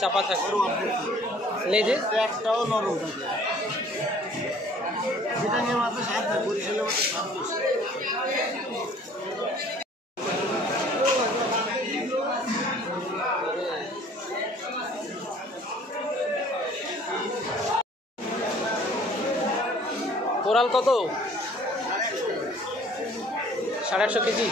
চাপা থাকে লেজে একটাও নরম থাকে যেটা নিয়ে মাত্র 7 থাকে বরিশালে কোরাল কত 150 কেজি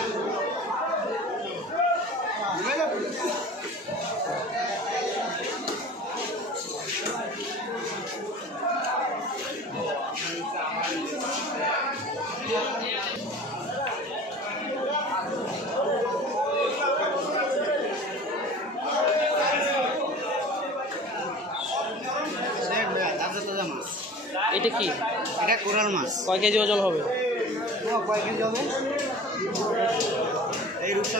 এটা কি এটা কোরাল মাছ কয় কেজি ওজন হবে কয় কেজি হবে এই রূপসা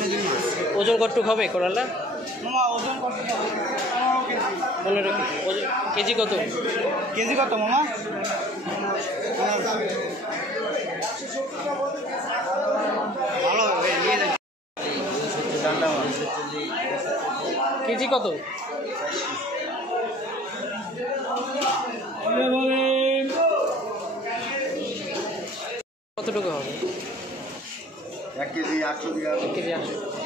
নদীর মাছ ওজন কতটুকু হবে কোরালটা মামা ওজন কত হবে 15 কেজি ওজন কেজি কত মামা ভালো নিয়ে যাই কেজি কত কতটুকু হবে 1 কেজি 800 1 কেজি 800